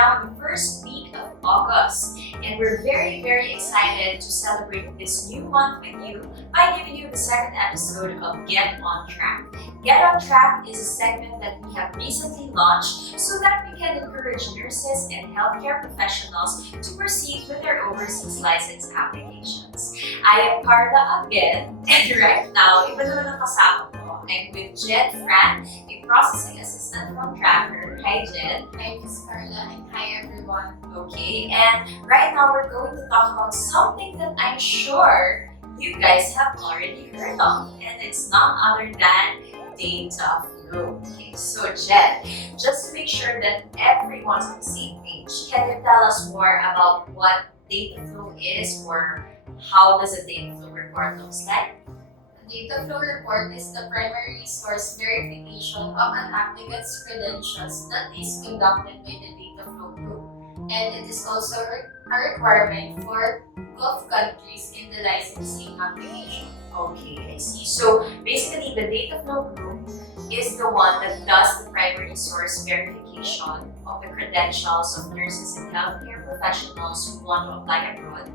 now in the first week of August, and we're very excited to celebrate this new month with you by giving you the second episode of Get On Track. Get On Track is a segment that we have recently launched so that we can encourage nurses and healthcare professionals to proceed with their overseas license applications. I am Carla again, and right now, iba naman ang kasama ko. I'm with Jed Fran, a processing assistant from Tracker. Hi, Jed. Hi, Miss Carla, and hi, everyone. Okay, and right now we're going to talk about something that I'm sure you guys have already heard of, and it's none other than Dataflow. Okay, so Jed, just to make sure that everyone's on the same page, can you tell us more about what Dataflow is, or how does a Dataflow report looks like? The Dataflow Report is the primary source verification of an applicant's credentials that is conducted by the Dataflow group, and it is also a requirement for Gulf countries in the licensing application. Okay, I see. So basically, the Dataflow group is the one that does the primary source verification of the credentials of nurses and healthcare professionals who want to apply abroad.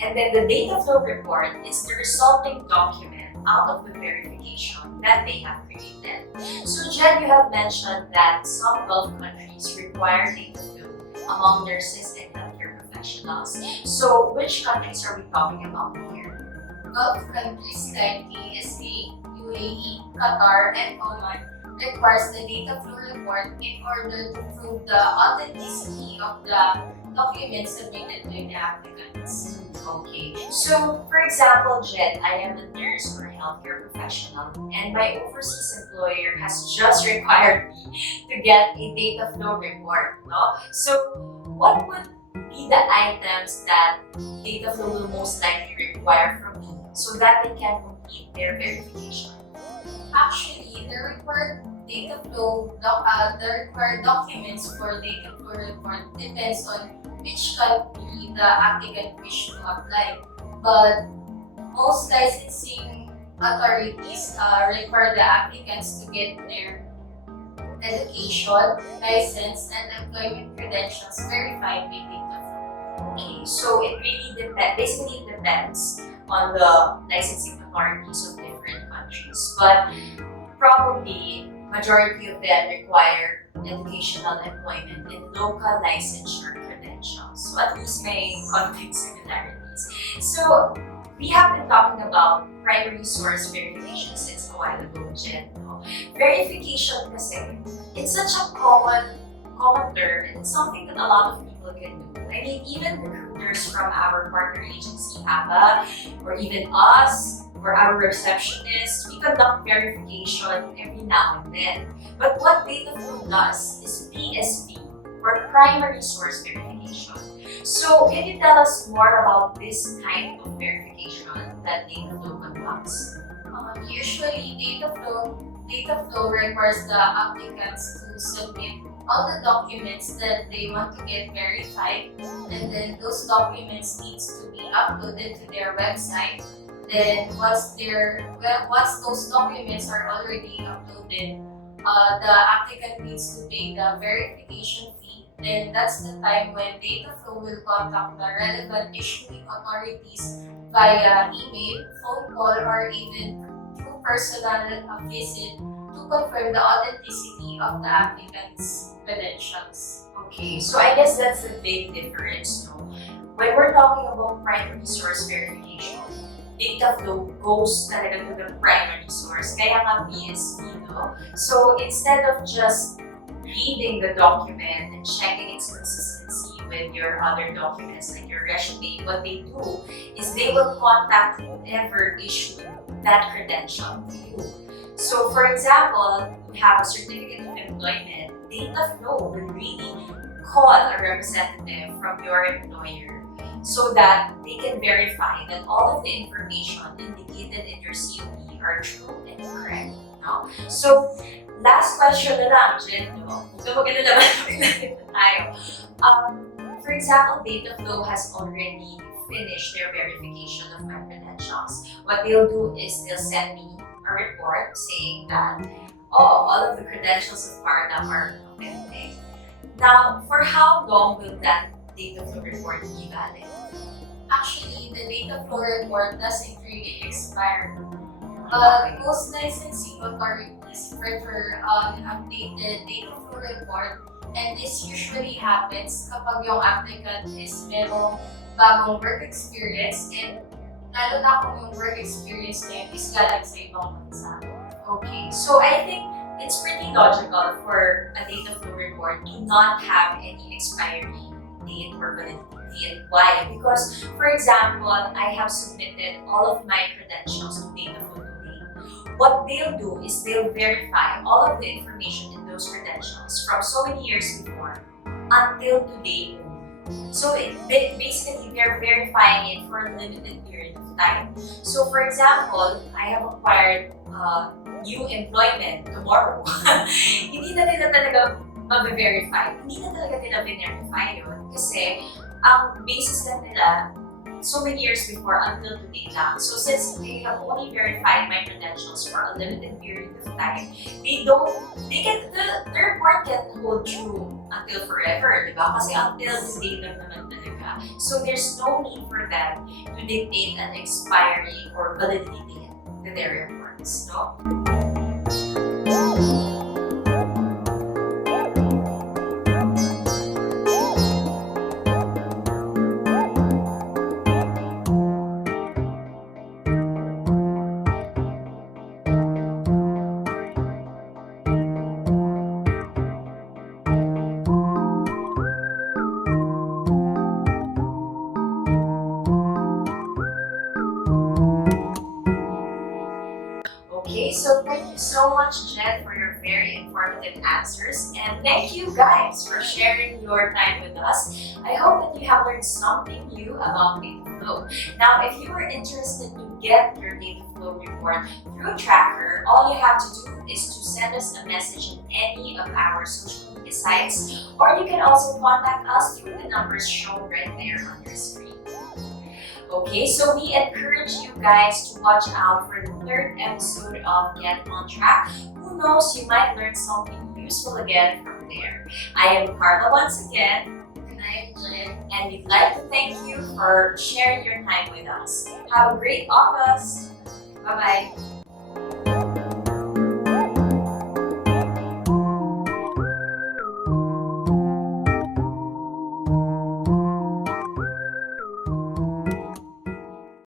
And then the Dataflow report is the resulting document out of the verification that they have created. So Jed, you have mentioned that some Gulf countries require Dataflow among nurses and healthcare professionals. So which countries are we talking about here? Gulf countries like KSA, UAE, Qatar, and Oman requires the Dataflow report in order to prove the authenticity of the documents submitted by the applicants. Okay, so for example, Jed, I am a nurse or a healthcare professional, and my overseas employer has just required me to get a Dataflow report, no? So what would be the items that Dataflow will most likely require from me so that they can complete their verification? Actually, the required documents for Dataflow report depends on which country the applicant wish to apply. But most licensing authorities require the applicants to get their education, license, and employment credentials verified by Dataflow. Okay, so it really basically it depends on the licensing authorities of different countries, but probably majority of them require educational, employment, and local licensure credentials. So at least may conflict similarities. So we have been talking about primary source verification since a while ago, Jen. No? Verification kasi, it's such a common term, and it's something that a lot of people can do. I mean, even recruiters from our partner agency, ABA, or even us, or our receptionists, we conduct verification every now and then. But what Dataflow does is PSV, or primary source verification. So can you tell us more about this kind of verification that Dataflow conducts? Usually, Dataflow requires the applicants to submit all the documents that they want to get verified, and then those documents needs to be uploaded to their website. Then once those documents are already uploaded, the applicant needs to pay the verification fee. Then that's the time when Dataflow will contact the relevant issuing authorities via email, phone call, or even through personal visit to confirm the authenticity of the applicant's credentials. Okay, so I guess that's the big difference, no? When we're talking about primary source verification, Dataflow goes talaga to the primary source, kaya nga PSV, no? So instead of just reading the document and checking its consistency with your other documents like your resume, what they do is they will contact whoever issued that credential to you. So for example, you have a certificate of employment, Dataflow will really call a representative from your employer so that they can verify that all of the information indicated in your CV are true and correct. No? So, last question na lang, Jen, no? For example, Dataflow has already finished their verification of my credentials. What they'll do is they'll send me a report saying that, all of the credentials of Carla are authentic. Now, for how long will that Dataflow report be valid? Actually, the Dataflow report doesn't really expire. Okay. Most licensing authorities prefer updated Dataflow report, and this usually happens kapag yung applicant is merong bagong work experience, and lalo na kung yung work experience na yun is galing sa ibang bansa. Okay, so I think it's pretty logical for a Dataflow report to not have any expiry date or validity. And why? Because, for example, I have submitted all of my credentials to Dataflow today. What they'll do is they'll verify all of the information in those credentials from so many years before until today. So basically, they're verifying it for a limited period of time. So for example, I have acquired new employment tomorrow. Hindi na nila talaga mag-verify. Hindi na talaga nila verify yun. Kasi ang basis lang nila so many years before until today lang. So since they have only verified my credentials for a limited period of time, the report can hold true until forever, di ba? Kasi until this date lang naman talaga. So there's no need for them to dictate an expiry or validity date to their reports, no? Okay, so thank you so much, Jed, for your very informative answers. And thank you guys for sharing your time with us. I hope that you have learned something new about Dataflow. Now, if you are interested to get your Dataflow report through Tracker, all you have to do is to send us a message in any of our social media sites, or you can also contact us through the numbers shown right there on your screen. Okay, so we encourage you guys to watch out for the third episode of Get On Track. Who knows, you might learn something useful again from there. I am Carla once again, And I'm Jed. and we'd like to thank you for sharing your time with us. Have a great August. Bye-bye.